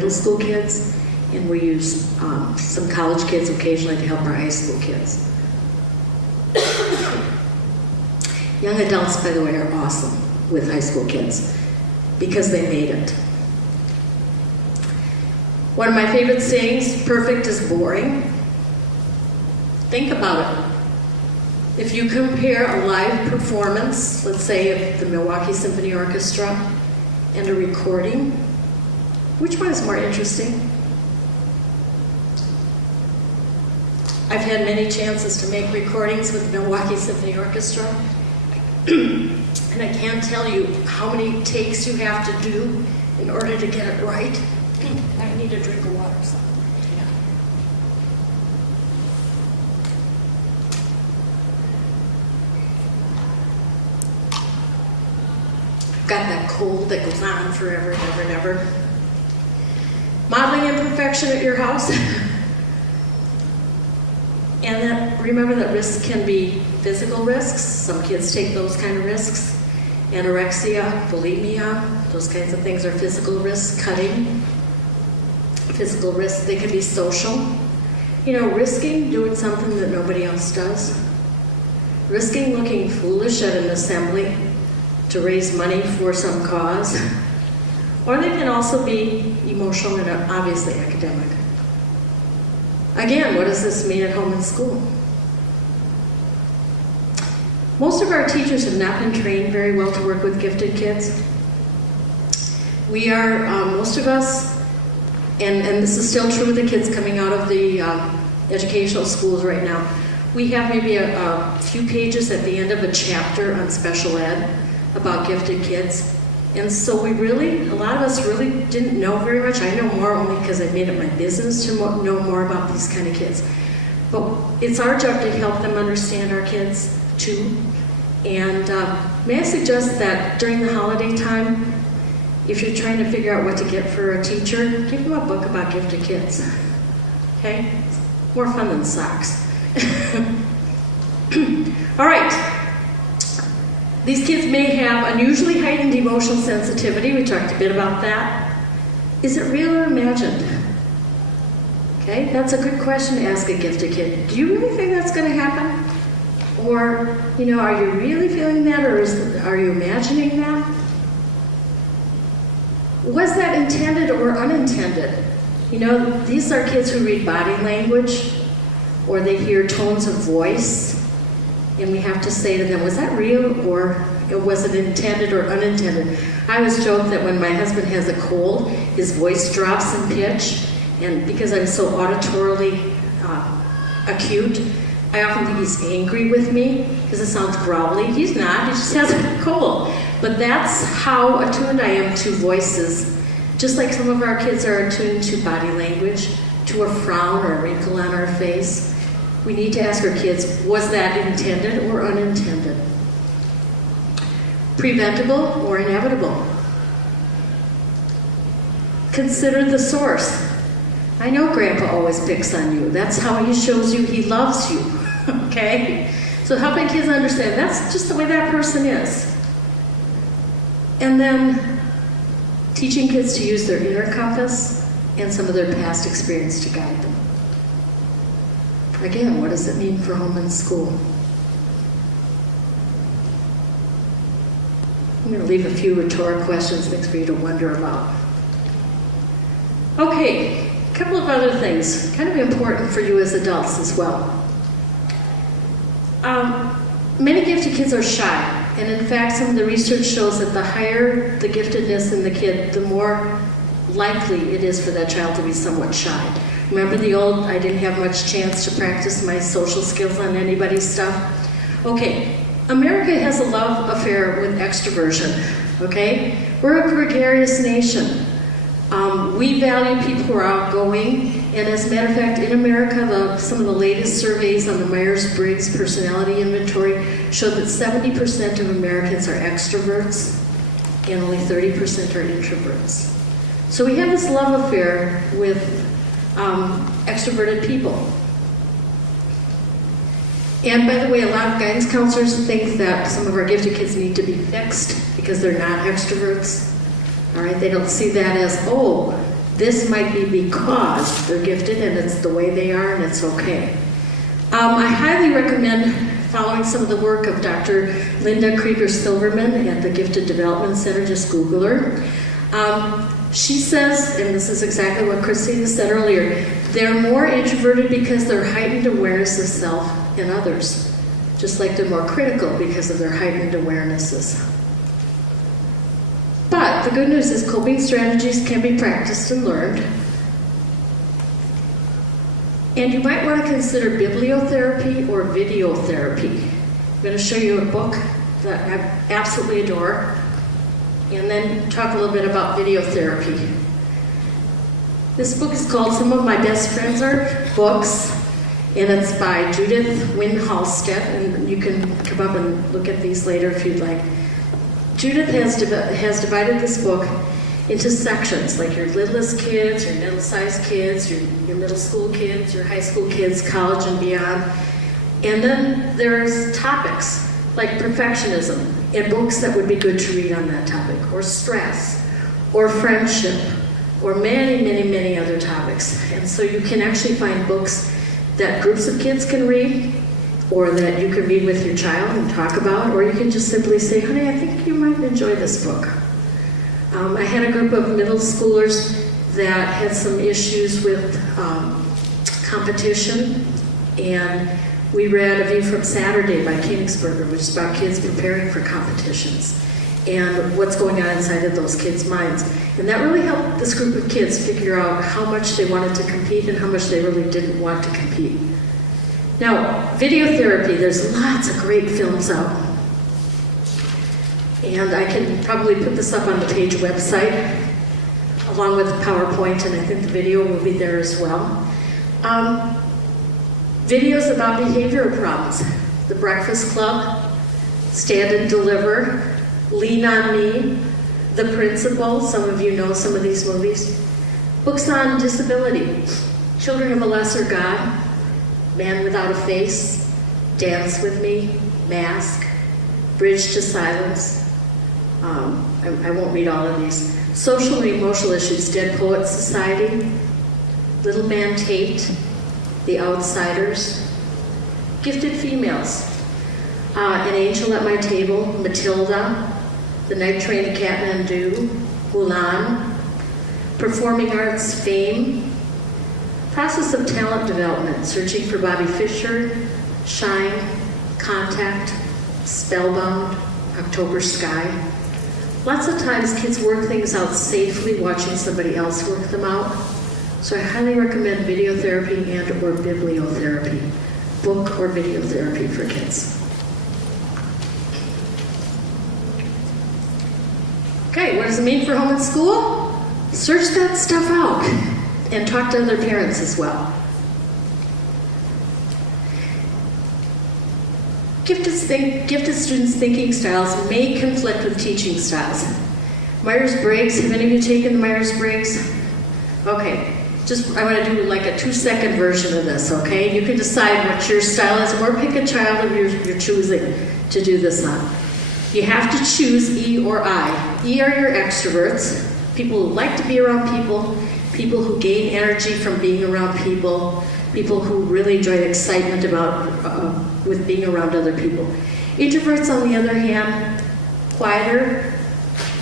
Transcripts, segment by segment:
middle school kids, and we use some college kids occasionally to help our high school kids. Young adults, by the way, are awesome with high school kids because they made it. One of my favorite sayings, perfect is boring. Think about it. If you compare a live performance, let's say of the Milwaukee Symphony Orchestra, and a recording, which one is more interesting? I've had many chances to make recordings with the Milwaukee Symphony Orchestra, and I can't tell you how many takes you have to do in order to get it right. I need a drink of water. So. Got that cold that goes on forever and ever and ever. Modeling imperfection at your house. And then remember that risks can be physical risks. Some kids take those kind of risks. Anorexia, bulimia, those kinds of things are physical risks. Cutting, physical risks. They can be social. You know, risking doing something that nobody else does. Risking looking foolish at an assembly to raise money for some cause. Or they can also be emotional and obviously academic. Again, what does this mean at home and school? Most of our teachers have not been trained very well to work with gifted kids. We are, most of us, and this is still true of the kids coming out of the educational schools right now, we have maybe a few pages at the end of a chapter on special ed about gifted kids. And so we really, a lot of us really didn't know very much. I know more only because I made it my business to know more about these kind of kids. But it's our job to help them understand our kids too. And may I suggest that during the holiday time, if you're trying to figure out what to get for a teacher, give them a book about gifted kids. Okay? More fun than socks. All right. These kids may have unusually heightened emotional sensitivity. We talked a bit about that. Is it real or imagined? Okay, that's a good question to ask a gifted kid. Do you really think that's going to happen? Or, you know, are you really feeling that, or are you imagining that? Was that intended or unintended? You know, these are kids who read body language, or they hear tones of voice. And we have to say to them, was that real or was it intended or unintended? I always joke that when my husband has a cold, his voice drops in pitch. And because I'm so auditorily acute, I often think he's angry with me because it sounds growly. He's not, he just has a cold. But that's how attuned I am to voices. Just like some of our kids are attuned to body language, to a frown or a wrinkle on our face. We need to ask our kids, was that intended or unintended? Preventable or inevitable? Consider the source. I know Grandpa always picks on you. That's how he shows you he loves you, okay? So helping kids understand that's just the way that person is. And then teaching kids to use their inner compass and some of their past experience to guide them. Again, what does it mean for home and school? I'm going to leave a few rhetorical questions, things for you to wonder about. Okay, a couple of other things, kind of important for you as adults as well. Many gifted kids are shy, and in fact, some of the research shows that the higher the giftedness in the kid, the more likely it is for that child to be somewhat shy. Remember the old, I didn't have much chance to practice my social skills on anybody's stuff? Okay, America has a love affair with extroversion, okay? We're a gregarious nation. We value people who are outgoing, and as a matter of fact, in America, some of the latest surveys on the Myers-Briggs personality inventory show that 70% of Americans are extroverts, and only 30% are introverts. So we have this love affair with extroverted people. And by the way, a lot of guidance counselors think that some of our gifted kids need to be fixed because they're not extroverts. All right, they don't see that as, oh, This might be because they're gifted and it's the way they are and it's okay. I highly recommend following some of the work of Dr. Linda Krieger-Silverman at the Gifted Development Center. Just Google her. She says, and this is exactly what Christina said earlier, they're more introverted because their heightened awareness of self and others. Just like they're more critical because of their heightened awarenesses. But the good news is coping strategies can be practiced and learned. And you might want to consider bibliotherapy or videotherapy. I'm going to show you a book that I absolutely adore, and then talk a little bit about videotherapy. This book is called Some of My Best Friends Are Books, and it's by Judith Wynn Halstead, and you can come up and look at these later if you'd like. Judith has divided this book into sections, like your littlest kids, your middle-sized kids, your middle school kids, your high school kids, college and beyond. And then there's topics, like perfectionism, and books that would be good to read on that topic, or stress, or friendship, or many, many, many other topics. And so you can actually find books that groups of kids can read, or that you can read with your child and talk about, or you can just simply say, honey, I think you might enjoy this book. I had a group of middle schoolers that had some issues with competition, and we read A View from Saturday by Koenigsberger, which is about kids preparing for competitions and what's going on inside of those kids' minds. And that really helped this group of kids figure out how much they wanted to compete and how much they really didn't want to compete. Now, videotherapy, there's lots of great films out. And I can probably put this up on the page website, along with PowerPoint, and I think the video will be there as well. Videos about behavioral problems. The Breakfast Club, Stand and Deliver, Lean on Me, The Principal, some of you know some of these movies. Books on disability, Children of a Lesser God, Man Without a Face, Dance with Me, Mask, Bridge to Silence. I won't read all of these. Social and emotional issues, Dead Poets Society, Little Man Tate, The Outsiders, Gifted Females, An Angel at My Table, Matilda, The Night Train to Kathmandu, Mulan, Performing Arts, Fame, Process of Talent Development, Searching for Bobby Fischer, Shine, Contact, Spellbound, October Sky. Lots of times kids work things out safely watching somebody else work them out. So I highly recommend videotherapy and or bibliotherapy, book or videotherapy for kids. Okay, what does it mean for home and school? Search that stuff out and talk to other parents as well. Gifted students' thinking styles may conflict with teaching styles. Myers-Briggs, have any of you taken the Myers-Briggs? Okay, I want to do like a 2-second version of this, okay? You can decide what your style is, or pick a child you're choosing to do this on. You have to choose E or I. E are your extroverts, people who like to be around people, people who gain energy from being around people, people who really enjoy the excitement with being around other people. Introverts, on the other hand, quieter,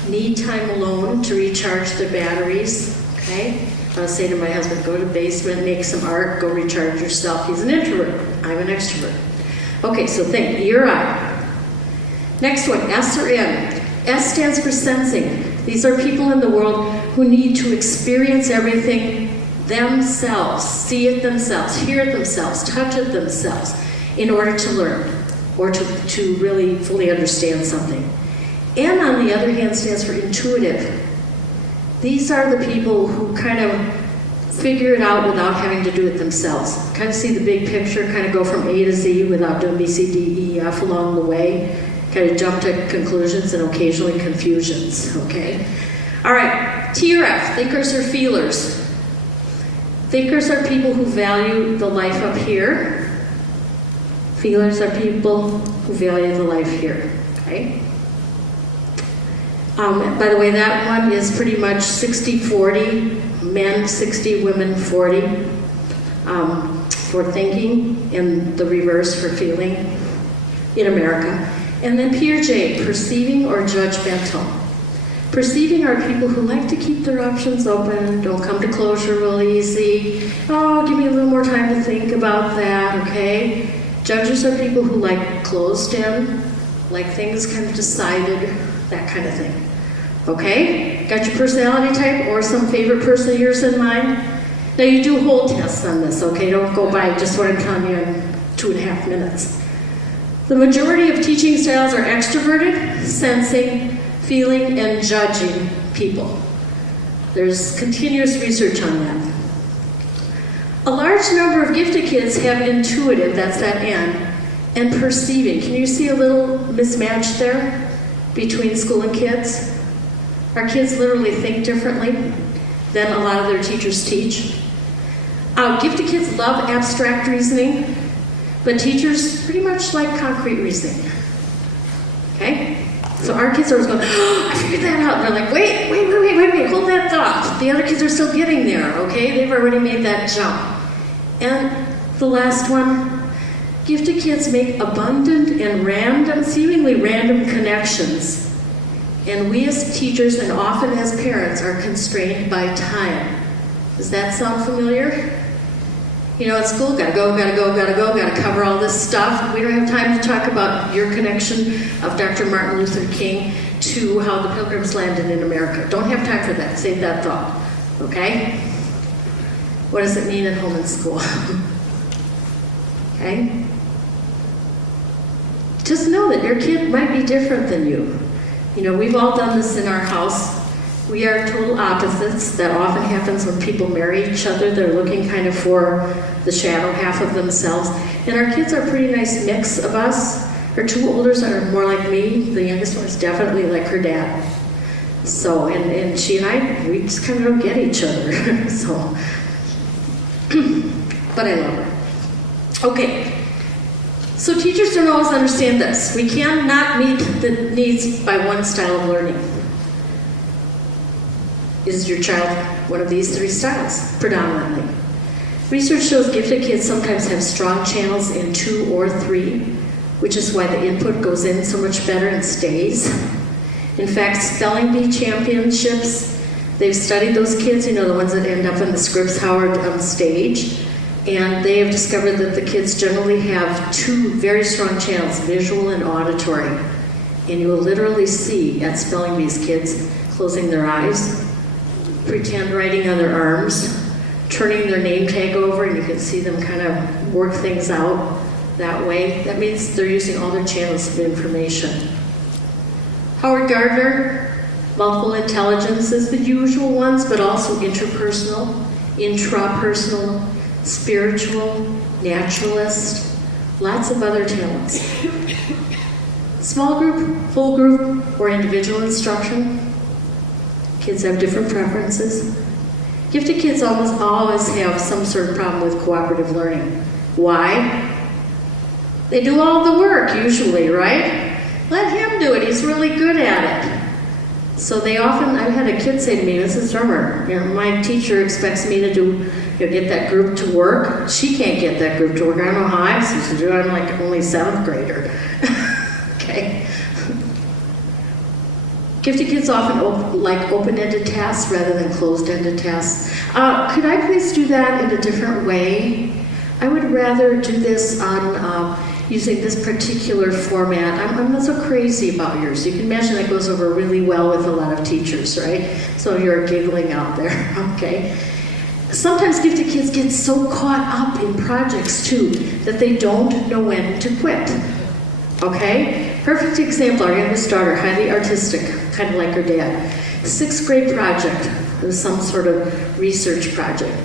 need time alone to recharge their batteries, okay? I'll say to my husband, go to the basement, make some art, go recharge yourself. He's an introvert, I'm an extrovert. Okay, so think, E or I. Next one, S or M. S stands for sensing. These are people in the world who need to experience everything themselves, see it themselves, hear it themselves, touch it themselves, in order to learn or to really fully understand something. N, on the other hand, stands for intuitive. These are the people who kind of figure it out without having to do it themselves. Kind of see the big picture, kind of go from A to Z without doing B, C, D, E, F along the way. Kind of jump to conclusions and occasionally confusions, okay? All right, T or F, thinkers or feelers. Thinkers are people who value the life up here. Feelers are people who value the life here, okay? By the way, that one is pretty much 60-40 men 60, women 40 for thinking, and the reverse for feeling in America. And then Piaget, perceiving or judgmental. Perceiving are people who like to keep their options open, don't come to closure real easy. Oh, give me a little more time to think about that, okay? Judges are people who like closed in, like things kind of decided, that kind of thing. Okay? Got your personality type or some favorite person of yours in mind? Now you do whole tests on this, okay? Don't go by just what I'm telling you in 2.5 minutes. The majority of teaching styles are extroverted, sensing, feeling, and judging people. There's continuous research on that. A large number of gifted kids have intuitive, that's that N, and perceiving. Can you see a little mismatch there between school and kids? Our kids literally think differently than a lot of their teachers teach. Gifted kids love abstract reasoning, but teachers pretty much like concrete reasoning. Okay? So our kids are always going, oh, I figured that out. And they're like, wait, hold that thought. The other kids are still getting there, okay? They've already made that jump. And the last one, gifted kids make abundant and seemingly random connections. And we as teachers and often as parents are constrained by time. Does that sound familiar? You know, at school, gotta cover all this stuff. We don't have time to talk about your connection of Dr. Martin Luther King to how the Pilgrims landed in America. Don't have time for that. Save that thought. Okay? What does it mean at home and school? Okay? Just know that your kid might be different than you. You know, we've all done this in our house. We are total opposites. That often happens when people marry each other. They're looking kind of for the shadow half of themselves. And our kids are a pretty nice mix of us. Our two olders are more like me. The youngest one is definitely like her dad. So, and she and I, we just kind of don't get each other. So, but I love her. Okay. So teachers don't always understand this. We cannot meet the needs by one style of learning. Is your child one of these 3 styles, predominantly? Research shows gifted kids sometimes have strong channels in 2 or 3, which is why the input goes in so much better and stays. In fact, spelling bee championships, they've studied those kids, you know, the ones that end up in the Scripps Howard stage, and they have discovered that the kids generally have 2 very strong channels, visual and auditory. And you will literally see at spelling bees kids closing their eyes, pretend writing on their arms, turning their name tag over, and you can see them kind of work things out that way. That means they're using all their channels of information. Howard Gardner, multiple intelligence is the usual ones, but also interpersonal, intrapersonal, spiritual, naturalist, lots of other talents. Small group, full group, or individual instruction. Kids have different preferences. Gifted kids almost always have some sort of problem with cooperative learning. Why? They do all the work, usually, right? Let him do it. He's really good at it. So they often, I've had a kid say to me, Mrs. Drummer, you know, my teacher expects me to get that group to work. She can't get that group to work. I don't know how I'm supposed to do it. I'm like only 7th grader. Okay. Gifted kids often like open-ended tasks rather than closed-ended tasks. Could I please do that in a different way? I would rather do this on using this particular format. I'm not so crazy about yours. You can imagine that goes over really well with a lot of teachers, right? So you're giggling out there, okay? Sometimes gifted kids get so caught up in projects too that they don't know when to quit. Okay? Perfect example, our youngest daughter, highly artistic, kind of like her dad. 6th grade project, it was some sort of research project.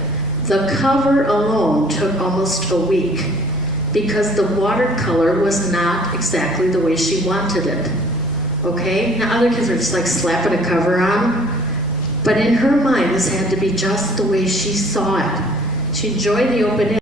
The cover alone took almost a week because the watercolor was not exactly the way she wanted it. Okay? Now other kids are just like slapping a cover on, but in her mind this had to be just the way she saw it. She enjoyed the open